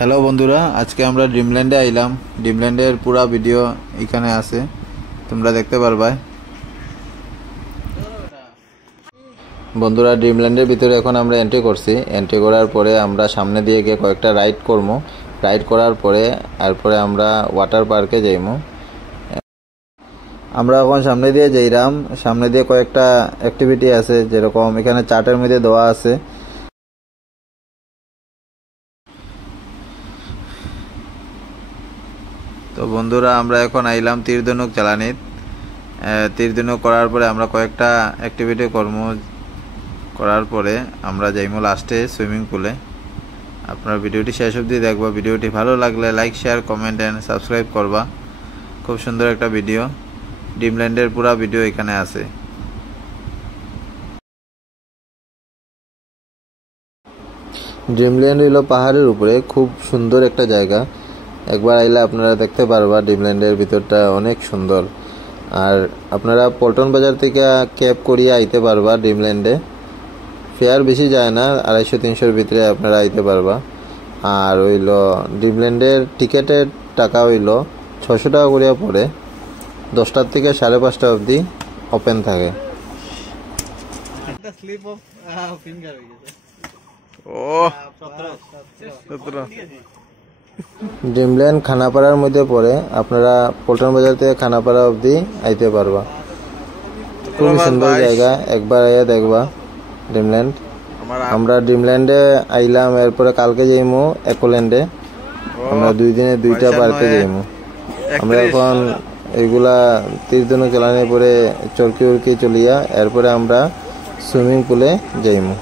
Hello বন্ধুরা, আজকে আমরা ড্রিমল্যান্ডে আইলাম। ড্রিমল্যান্ডের পুরা ভিডিও এখানে আছে, তোমরা দেখতে পারবা। বন্ধুরা, ড্রিমল্যান্ডের ভিতরে এখন আমরা এন্ট্রি করছি। এন্ট্রি করার পরে আমরা সামনে দিয়ে গিয়ে কয়েকটা রাইড করবো। রাইড করার পরে তারপরে আমরা ওয়াটার পার্কে যাইমু। আমরা এখন সামনে দিয়ে যাইলাম। সামনে দিয়ে কয়েকটা অ্যাক্টিভিটি আছে, যেরকম এখানে চার্টের মধ্যে দেওয়া আছে। তো বন্ধুরা, আমরা এখন আইলাম তীরধনুক জ্বালানিত। তীরধনুক করার পরে আমরা কয়েকটা অ্যাক্টিভিটি করার পরে আমরা যাইমু লাস্টে সুইমিং পুলে। আপনারা ভিডিওটি শেষ অবধি দেখবা। ভিডিওটি ভালো লাগলে like, share, comment and subscribe করবা। খুব সুন্দর একটা ভিডিও, ড্রিমল্যান্ডের পুরা ভিডিও এখানে আছে। ড্রিমল্যান্ড হইল পাহাড়ের উপরে, খুব সুন্দর একটা জায়গা। একবার আইলে আপনারা দেখতে পারবা ড্রিমল্যান্ডের ভিতরটা অনেক সুন্দর। আর আপনারা পল্টন বাজার থেকে ক্যাব করিয়ে আইতে পারবা ড্রিমল্যান্ডে। ফেয়ার বেশি যায় না, 250-300 ভিতরে আপনারা আইতে পারবা। আর হইল ড্রিমল্যান্ডের টিকেটের টাকা হইল 600 টাকা করিয়া পড়ে। 10টার থেকে 5:30 অবধি ওপেন থাকে। ড্রিমল্যান্ড খানাপাড়ার মধ্যে পড়ে, আপনারা পল্টন বাজার থেকে খানাপাড়া অবধি আইতে পারবা। খুবই সুন্দর জায়গা, একবার আইয়া দেখবা ড্রিমল্যান্ড। আমরা ড্রিমল্যান্ডে আইলাম, এরপরে কালকে যাইমু একোল্যান্ডে। আমরা 2 দিনে 2টা পার্কে যাইমু। আমরা এখন এইগুলা তীরধনুক চালানোর পরে চরকি চলিয়া এরপরে আমরা সুইমিং পুলে যাইমু।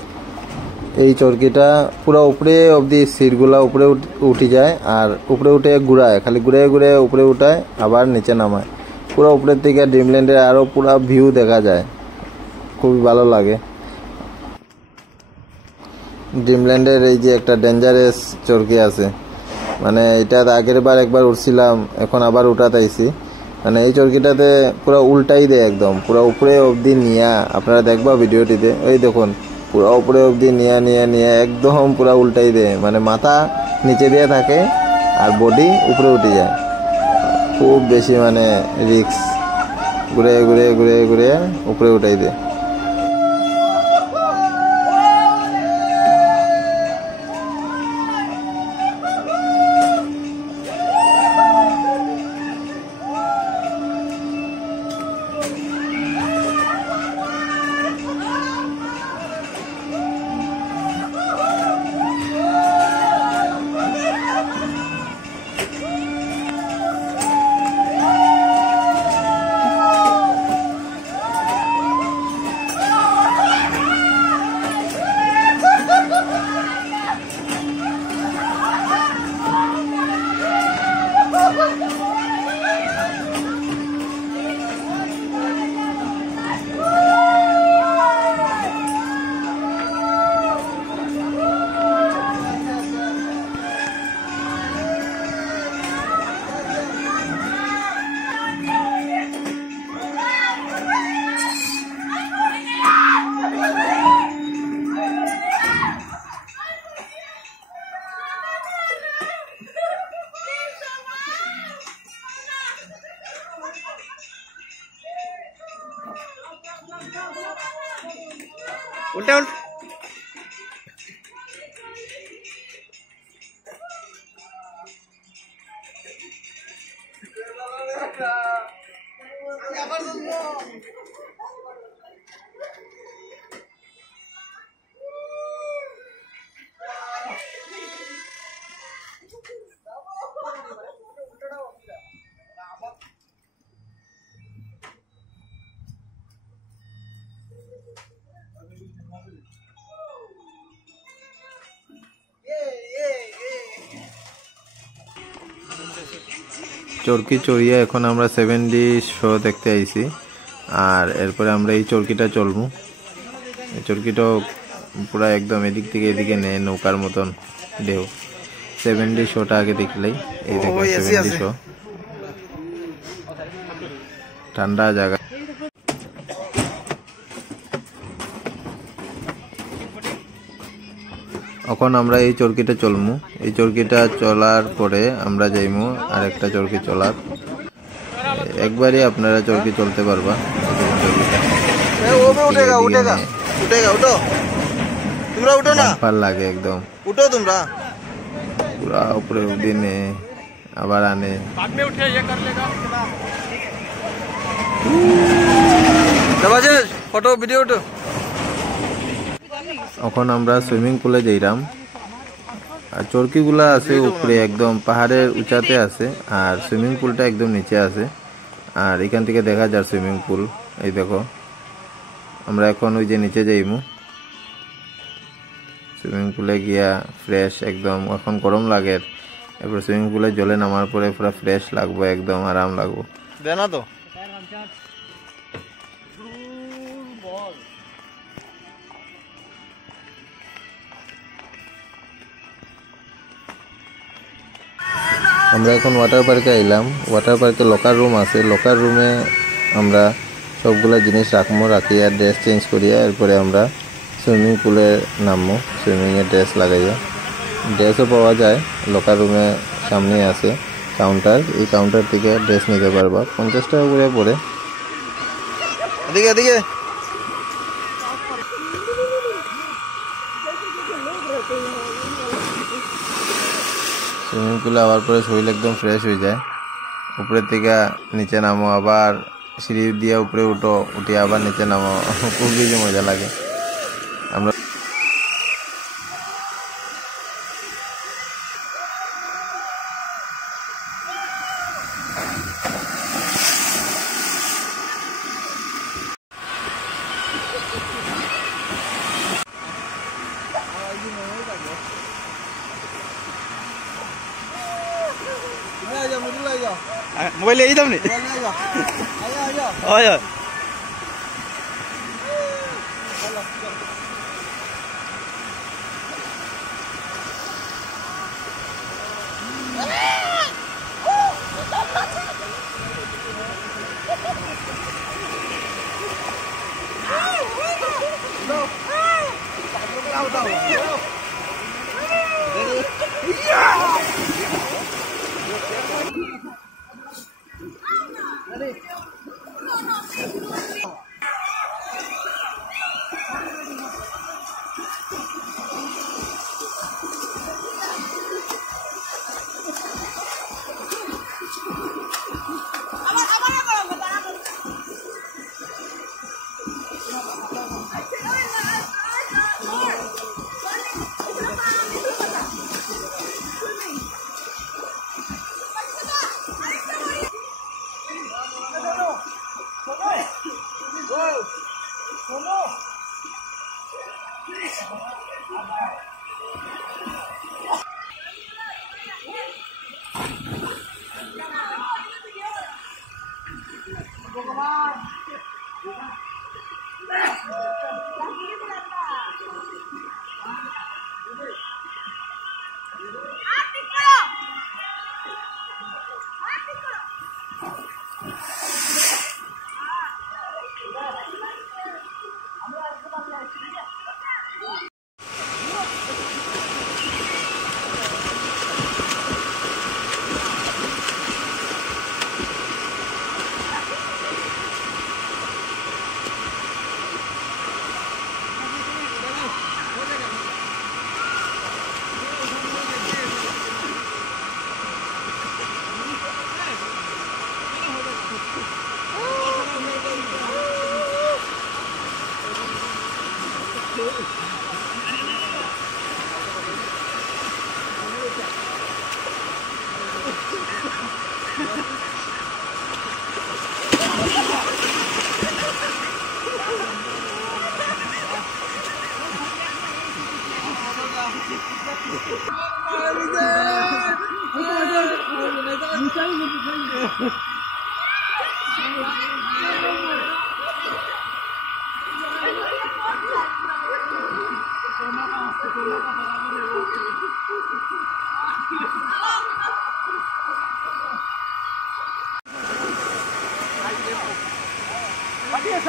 এই চরকিটা পুরো উপরে অবধি সিটগুলা উপরে উঠে যায়, আর উপরে উঠে ঘুরায়, খালি ঘুরে উপরে উঠায় আবার নিচে নামায়। পুরো উপরের থেকে ড্রিমল্যান্ডের আরো পুরো ভিউ দেখা যায়, খুবই ভালো লাগে। ড্রিমল্যান্ডের এই যে একটা ডেঞ্জারাস চরকি আছে, মানে এটা আগের বার একবার উঠছিলাম, এখন আবার উঠাতে আইছি। মানে এই চরকিটাতে পুরো উল্টাই দেয়, একদম পুরো উপরে অবধি নিয়া। আপনারা দেখবা ভিডিওটিতে, ওই দেখুন পুরো উপরে অবধি নিয়ে একদম পুরো উল্টাই দেয়। মানে মাথা নিচে দিয়ে থাকে আর বডি উপরে উঠে যায়। খুব বেশি মানে রিস্ক, ঘুরে উপরে উঠাই দেয়। उल्टा চরকি চড়িয়ে এখন আমরা 7D শো দেখতে আইছি। আর এরপরে আমরা এই চরকিটা চলবো। এই চরকিটাও পুরা একদম এদিক থেকে এদিকে নেয়, নৌকার মতন ঢেউ। 7D শোটা আগে দেখলেই, এই দেখুন 7D শো। ঠান্ডা জায়গা। এখন আমরা এই চরকিটা চলমু, এই চরকিটা চলার পরে আমরা যাইমু আর একটা চরকি চলার। একবারই আপনারা চরকি চলতে পারবা। ভাল লাগে একদম, উঠো তোমরা পুরা উপরে দিনে আবার আনে। ফটো ভিডিও উঠো। এখন আমরা সুইমিং পুলে যাইরাম। আর চরকিগুলা আছে উপরে একদম পাহাড়ের উঁচাতে আছে, আর সুইমিং পুলটা একদম নিচে আছে। আর এখান থেকে দেখা যায় সুইমিং পুল, এই দেখো। আমরা এখন ওই যে নিচে যাইমু, সুইমিং পুলে গিয়া ফ্রেশ একদম। এখন গরম লাগে, এরপর সুইমিং পুলে জলে নামার পরে পুরো ফ্রেশ লাগবো, একদম আরাম লাগবো। দেনা তো আমরা এখন ওয়াটার পার্কে আইলাম। ওয়াটার পার্কে লকার রুম আছে, লকার রুমে আমরা সবগুলা জিনিস রাখবো, রাখিয়া ড্রেস চেঞ্জ করিয়া এরপরে আমরা সুইমিং পুলে নামবো। সুইমিংয়ের ড্রেস লাগাইয়া, ড্রেসও পাওয়া যায় লকার রুমে, সামনে আছে কাউন্টার, এই কাউন্টার থেকে ড্রেস নিতে পারবা, 50 টাকা করে পড়ে। এদিকে এদিকে সুইমিং পুলে আবার পরে শরীর একদম ফ্রেশ হয়ে যায়। উপরের থেকে নিচে নামো, আবার সিঁড়ি দিয়ে উপরে উঠো, উঠে আবার নিচে নামো, খুবই যে মজা লাগে। আমরা মোবাইল এই দাম নি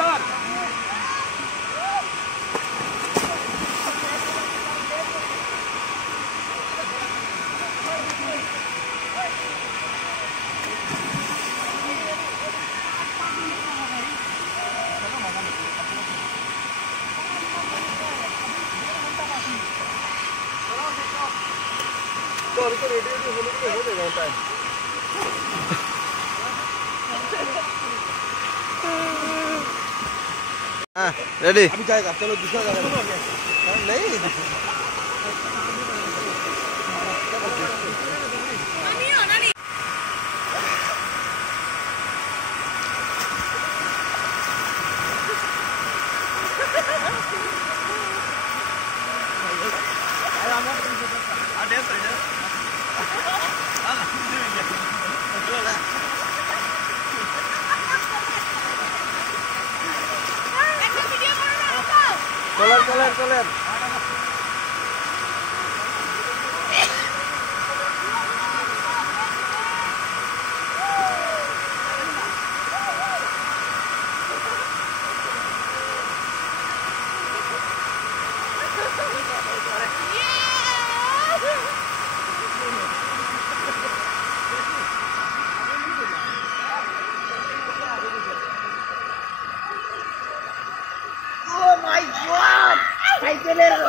सर रेडी अभी जाएगा, चलो दूसरा जाएगा नहीं चलें Oh my God! I did it!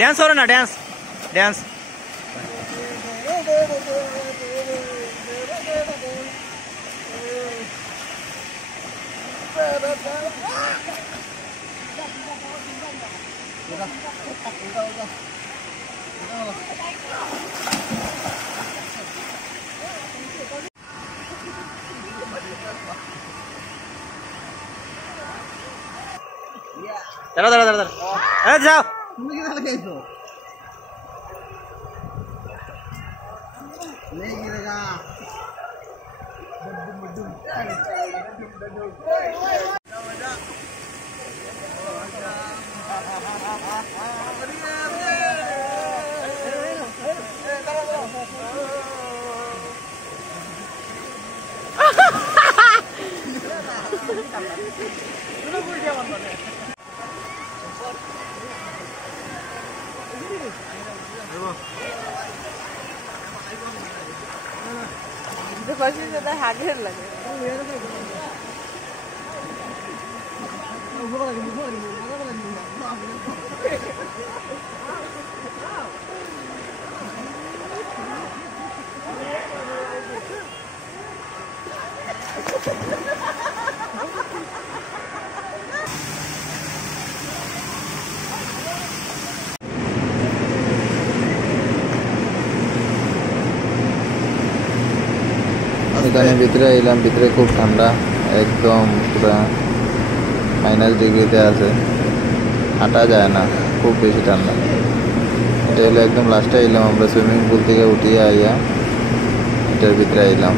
Dance हो रहा ना डांस डांस चलो चलो चलो चलो जाओ नहीं गिरेगा हाजिर लगे এখানে ভিতরে এলাম, ভিতরে খুব ঠান্ডা, একদম পুরা -ডিগ্রিতে আছে, হাঁটা যায় না, খুব বেশি ঠান্ডা। এটা হলো একদম লাস্টে এলাম আমরা, সুইমিং পুল থেকে উঠিয়ে আইয়া এটার ভিতরে এলাম।